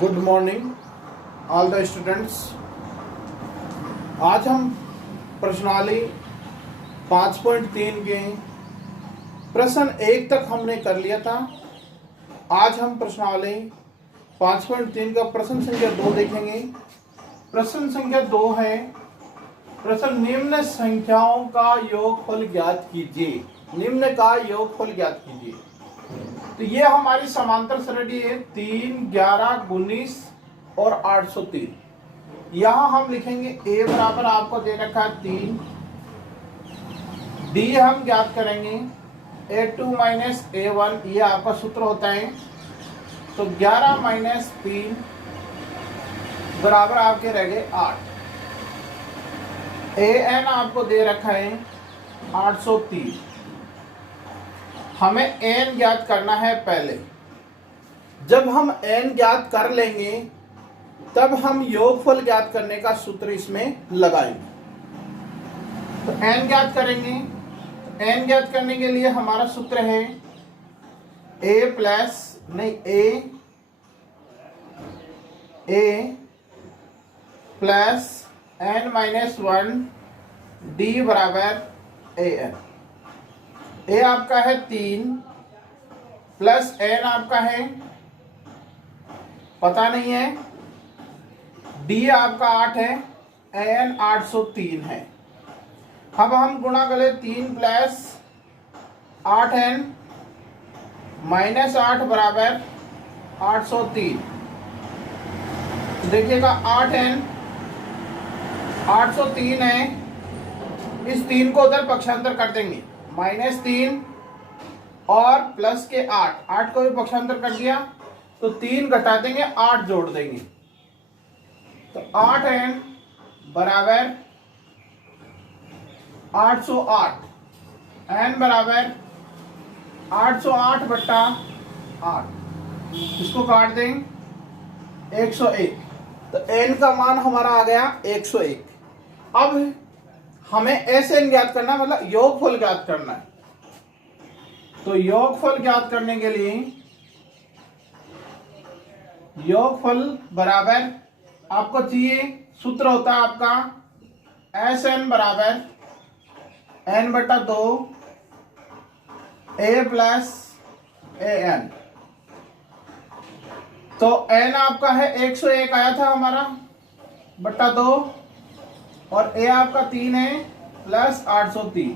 Good morning all the students. आज हम प्रश्नावली 5.3 के प्रश्न 1 तक हमने कर लिया था। आज हम प्रश्नावली 5.3 का प्रश्न संख्या 2 देखेंगे। प्रश्न संख्या 2 है, प्रश्न निम्न संख्याओं का योगफल ज्ञात कीजिए। निम्न का योगफल ज्ञात कीजिए। तो ये हमारी समांतर श्रेणी है 3, 11, 19 और 803। यहां हम लिखेंगे a बराबर आपको दे रखा है 3, d हम ज्ञात करेंगे a2 माइनस a1, ये आपका सूत्र होता है। तो 11 माइनस 3 बराबर आपके रह गए 8। an आपको दे रखा है 803। हमें n ज्ञात करना है। पहले जब हम n ज्ञात कर लेंगे तब हम योगफल ज्ञात करने का सूत्र इसमें लगाएंगे। तो n ज्ञात करेंगे। n ज्ञात करने के लिए हमारा सूत्र है a plus n minus 1 d बराबर an। a आपका है 3 प्लस n आपका है पता नहीं है, d आपका 8 है, an 803 है। अब हम गुणा करें 3 प्लस 8n माइनस 8 बराबर 803। देखिएगा 8n 803 है, इस 3 को उधर पक्षांतर कर देंगे, -3 और प्लस के 8 को भी पक्षांतर कर दिया तो 3 घटा देंगे, 8 जोड़ देंगे। तो 8n बराबर 808, n बराबर 808 बट्टा 8, इसको काट देंगे 101। तो n का मान हमारा आ गया 101। अब हमें ऐसे ज्ञात करना, मतलब योगफल ज्ञात करना है। तो योगफल ज्ञात करने के लिए योगफल बराबर आपको चाहिए, सूत्र होता है आपका Sn बराबर n बटा 2 a प्लस an। तो n आपका है 101 आया था हमारा बटा 2 और a आपका 3 है प्लस 803।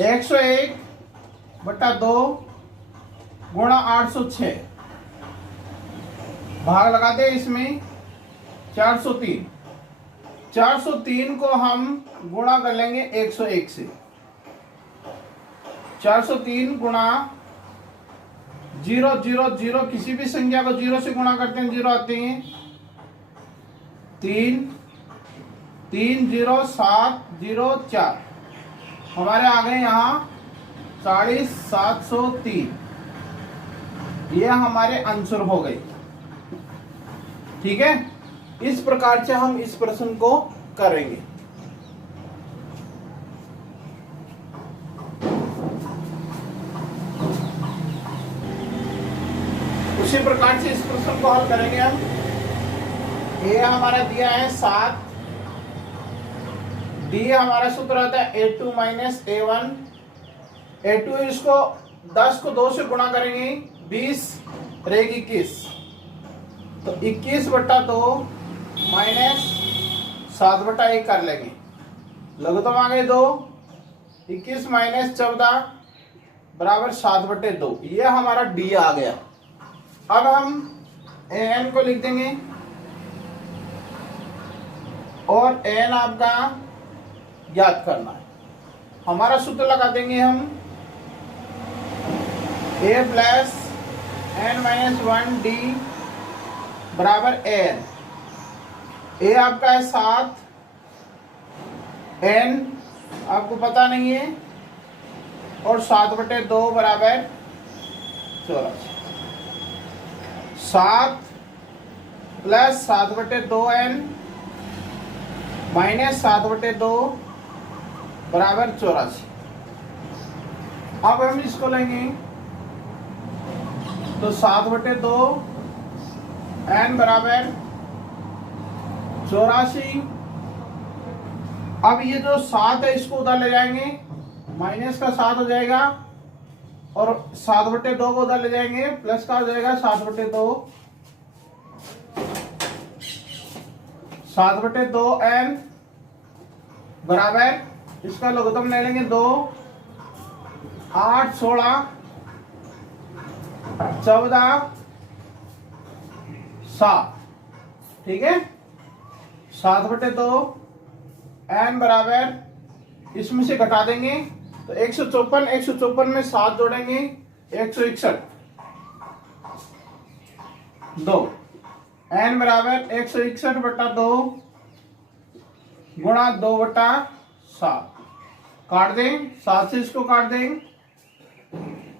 101 बटा 2 गुणा 806, भाग लगाते हैं इसमें 403। 403 को हम गुणा कर लेंगे 101 से। 403 गुणा 0 0 0, किसी भी संख्या को 0 से गुणा करते हैं 0 आते हैं। 3 3 0 7 0 4, हमारे आ गए यहाँ 40703। ये हमारे आंसर हो गए। ठीक है, इस प्रकार से हम इस प्रश्न को करेंगे। उसी प्रकार से इस प्रश्न को हल करेंगे हम। ये हमारा दिया है 7, d हमारा सूत्र होता है a2 माइनस a1। a2 इसको 10 को 2 से गुणा करेंगे 20 रहेगी 21। तो 21 बट्टा 2 माइनस 7 बटा 1 कर लेंगे। लघुत्तम आ गए 2, 21 माइनस 14 बराबर 7 बटे 2। ये हमारा d आ गया। अब हम an को लिख देंगे और n आपका ज्ञात करना है। हमारा सूत्र लगा देंगे हम a plus n minus 1 d बराबर an। a आपका है 7, n आपको पता नहीं है, और 7 बटे 2 बराबर 84। 7 प्लस 7 बटे 2n माइनस 7 बटे 2 बराबर 84। अब हम इसको लेंगे तो 7 बटे 2 n बराबर 84। अब ये जो 7 है इसको उधर ले जाएंगे, माइनस का 7 हो जाएगा, और 7/2 को उधर ले जाएंगे, प्लस का हो जाएगा 7/2। 7/2 n बराबर इसका लघुत्तम ले लेंगे 2, 8, 16, 14, 7। ठीक है, 7/2 n बराबर इसमें से घटा देंगे तो 154, 154 में 7 जोड़ेंगे 161, 2 n बराबर 161/2 गुणा 2/7। काट दें, 7 से इसको काट दें,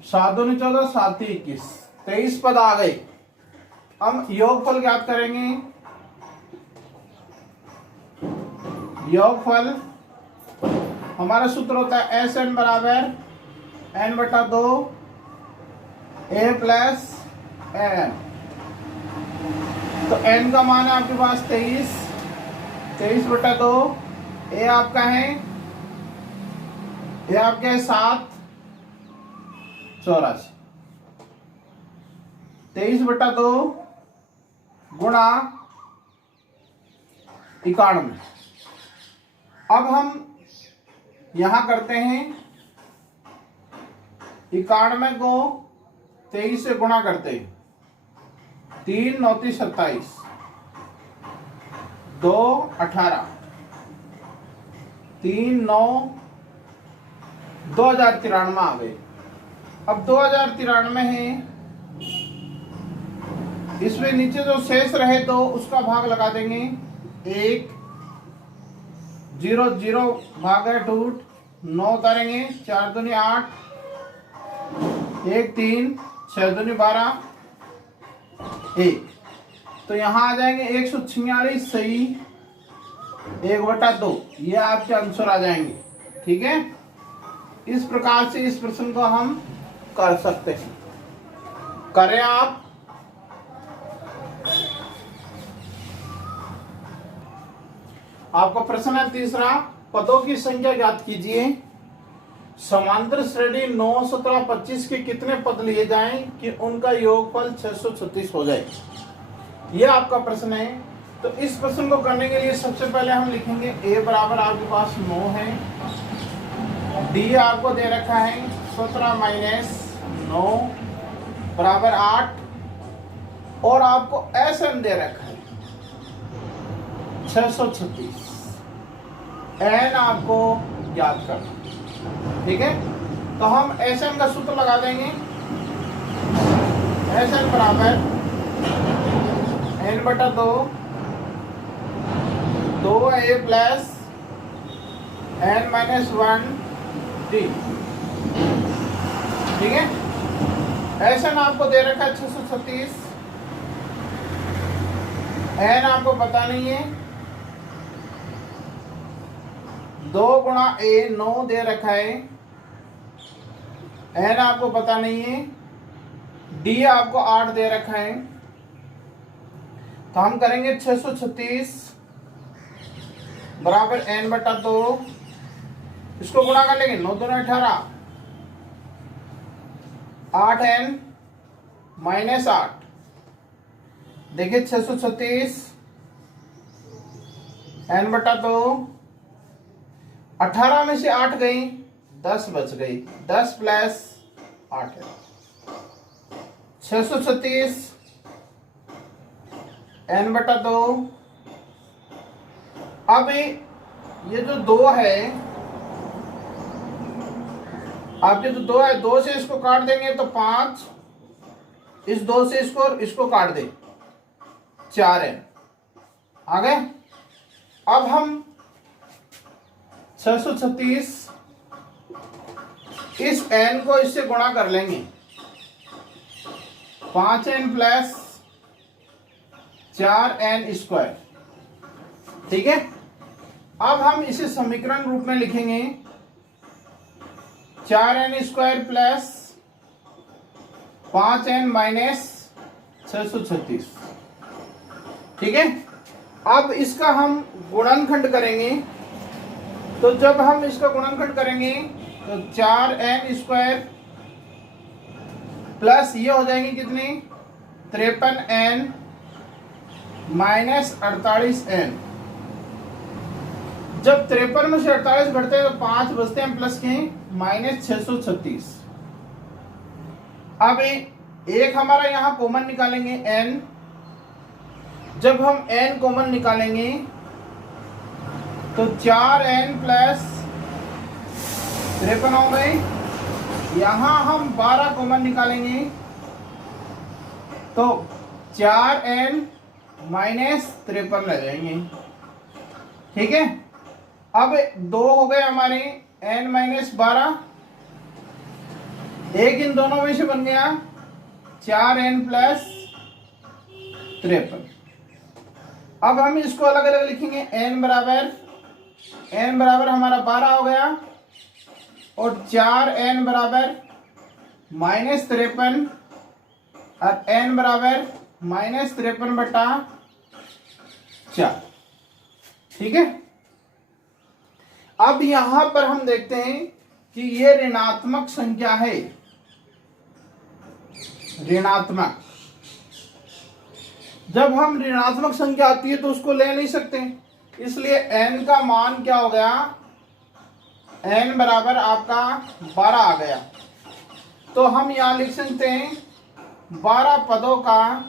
7 दूनी 14, 7 तीन 21, 23 पद आ गए। हम योगफल ज्ञात करेंगे। योगफल हमारा सूत्र होता है एस एन बराबर n/2 a प्लस n। तो n का मान है आपके पास 23, 23/2, a आपका है, ये आपके है 7, 84, 23/2 गुणा 91। अब हम यहां करते हैं 91 को 23 से गुणा करते हैं, 3 9 27, 2 18, 3 9 2093 आ गए। अब 2093 है, इसमें नीचे जो शेष रहे तो उसका भाग लगा देंगे। 1 0 0 भाग है टूट, 9 उतारेंगे, 4 दूनी 8, 1 3, 6 दूनी 12, 1। तो यहां आ जाएंगे 146 सही 1/2, ये आपके आंसर आ जाएंगे। ठीक है, इस प्रकार से इस प्रश्न को हम कर सकते हैं। करें आप। आपका प्रश्न है तीसरा, पदों की संख्या ज्ञात कीजिए। समांतर श्रेणी 9 17 25 के कितने पद लिए जाएं कि उनका योगफल 636 हो जाए, यह आपका प्रश्न है। तो इस प्रश्न को करने के लिए सबसे पहले हम लिखेंगे a बराबर आपके पास 9 है, d आपको दे रखा है 17 माइनस 9 बराबर 8, और आपको SN दे रखा है 636, n आपको याद करना। ठीक है, तो हम SN का सूत्र लगा देंगे। SN बराबर n/2 2a plus n-1 d। ठीक है, SN आपको दे रखा है 636, n आपको पता नहीं है, 2 गुणा a 9 दे रखा है, n आपको पता नहीं है, d आपको 8 दे रखा है। तो हम करेंगे 636 बराबर n/2, इसको गुणा कर लेंगे, 9 दूनी 18, 8n माइनस 8। देखिए 636 n/2, 18 में से 8 गई, 10 बच गई, 10 प्लस 8 है 636 n/2। अब ये जो 2 है, आपके जो 2 है, 2 से इसको काट देंगे तो 5, इस 2 से इसको काट दें, 4 है आ गए। अब हम 636 इस n को इससे गुणा कर लेंगे, 5n प्लस 4n स्क्वायर। ठीक है, अब हम इसे समीकरण रूप में लिखेंगे, 4n square plus 5n minus 636। ठीक है। अब इसका हम गुणनखंड करेंगे, तो जब हम इसका गुणनखंड करेंगे तो 4n² प्लस ये हो जाएंगे कितने 53n माइनस 48n। जब 53 में से 48 घटते हैं तो 5 बचते हैं प्लस के माइनस 636। अब एक हमारा यहां कॉमन निकालेंगे n। जब हम n कॉमन निकालेंगे तो 4n प्लस 53 हो गए। यहां हम 12 कॉमन निकालेंगे तो 4n माइनस 53 ले जाएंगे, ठीक है। अब 2 हो गए हमारे n माइनस 12, एक इन दोनों में से बन गया 4n प्लस 53। अब हम इसको अलग अलग लिखेंगे, n बराबर हमारा 12 हो गया और 4n बराबर माइनस 53 और n बराबर माइनस 53/4, ठीक है। अब यहां पर हम देखते हैं कि ये ऋणात्मक संख्या है, ऋणात्मक। जब हम ऋणात्मक संख्या आती है तो उसको ले नहीं सकते, इसलिए n का मान क्या हो गया, n बराबर आपका 12 आ गया। तो हम यहां लिख सकते हैं 12 पदों का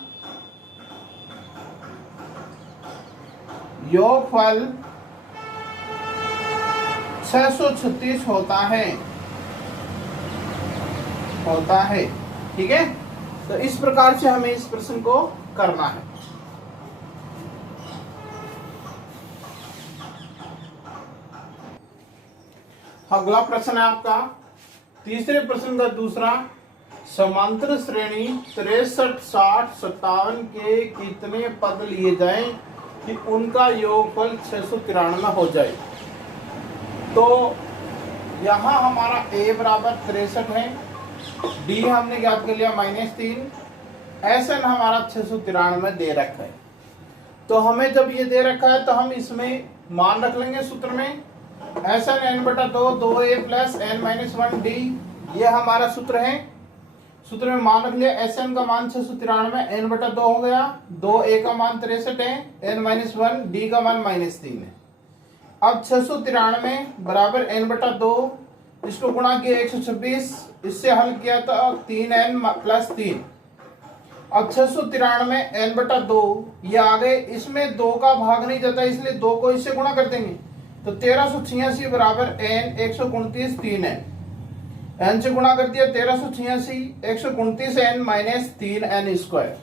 योगफल 636 होता है, ठीक है। तो इस प्रकार से हमें इस प्रश्न को करना है। अगला प्रश्न है आपका तीसरे प्रश्न का दूसरा, समांतर श्रेणी 63, 60, 57 के कितने पद लिए जाएं कि उनका योगफल 693 हो जाए। तो यहां हमारा a बराबर 63 है, d हमने ज्ञात कर लिया -3, Sn हमारा 693 दे रखा है। तो हमें जब ये दे रखा है तो हम इसमें मान रख लेंगे सूत्र में, Sn n/2 2a plus n-1 d, ये हमारा सूत्र है। सूत्र में मान रख लिया, Sn का मान 693, n/2 हो गया, 2a का मान 63 है, n-1 d का मान -3 है। अब 693 बराबर n/2, इसको गुणा किया 126, इससे हल किया तो 3n प्लस 3। अब 693 n/2 ये आ गए, इसमें 2 का भाग नहीं जाता इसलिए 2 को इससे गुणा कर देंगे तो 1386 बराबर n 129 3n, n से गुणा कर दिया 1386, 129 n माइनस 3n²।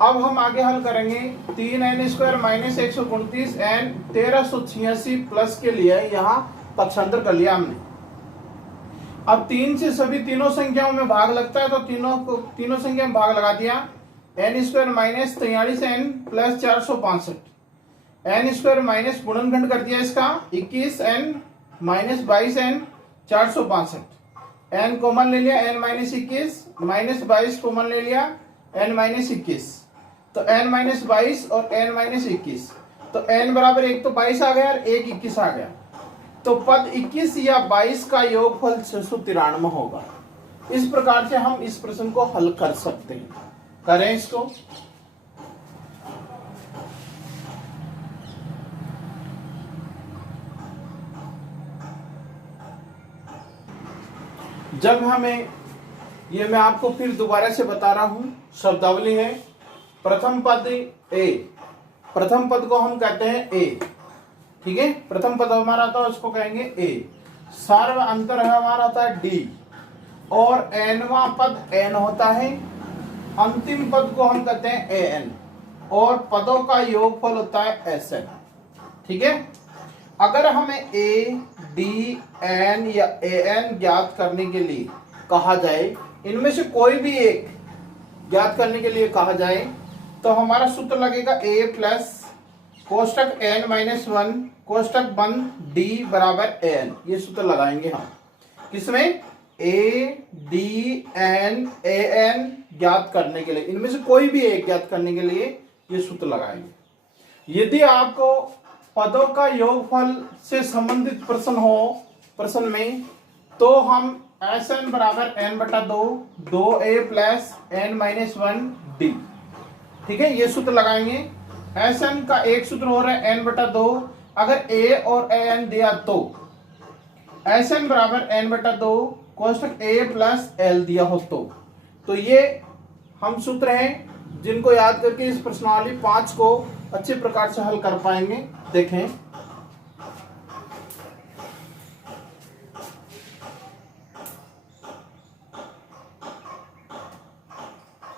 अब हम आगे हल करेंगे, 3n² माइनस 129 n 1386 प्लस के लिए यहाँ पक्षांतर कर लिया हमने। अब 3 से सभी तीनों संख्याओं में भाग लगता है तो तीनों संख्या में भाग लगा दिया, n² minus 43n plus 465, n² minus गुणनखंड कर दिया इसका 21n minus 22n 465, n common ले लिया n माइनस 21 माइनस 22 कॉमन ले लिया n माइनस 21, तो n माइनस 22 और n माइनस 21, तो n बराबर एक तो 22 आ गया और एक 21 आ गया, तो पद 21 या 22 का योगफल 693 होगा। इस प्रकार से हम इस प्रश्न को हल कर सकते हैं। करें इसको। जब हमें, ये मैं आपको फिर दोबारा से बता रहा हूं, शब्दावली है। प्रथम पद a, प्रथम पद को हम कहते हैं a, ठीक है। प्रथम पद हमारा आता है उसको कहेंगे a। सर्व अंतर है हमारा होता है d, और nवां पद n होता है। अंतिम पद को हम कहते हैं an, और पदों का योगफल होता है Sn, ठीक है। अगर हमें a, d, n या an ज्ञात करने के लिए कहा जाए, इनमें से कोई भी एक ज्ञात करने के लिए कहा जाए, तो हमारा सूत्र लगेगा a प्लस कोष्टक n-1 कोष्टक बंद d बराबर an। ये सूत्र लगाएंगे हम किसमें, a, d, n, an ज्ञात करने के लिए, इनमें से कोई भी एक ज्ञात करने के लिए ये सूत्र लगाएंगे। यदि आपको पदों का योगफल से संबंधित प्रश्न हो प्रश्न में, तो हम Sn बराबर n बटा 2a plus n minus 1d, ठीक है, ये सूत्र लगाएंगे। Sn का एक सूत्र हो रहा है n बटा 2, अगर a और an दिया तो Sn बराबर n बटा 2 कोष्टक a प्लस l दिया हो तो ये हम सूत्र हैं जिनको याद करके इस प्रश्नावली 5 को अच्छे प्रकार से हल कर पाएंगे। देखें,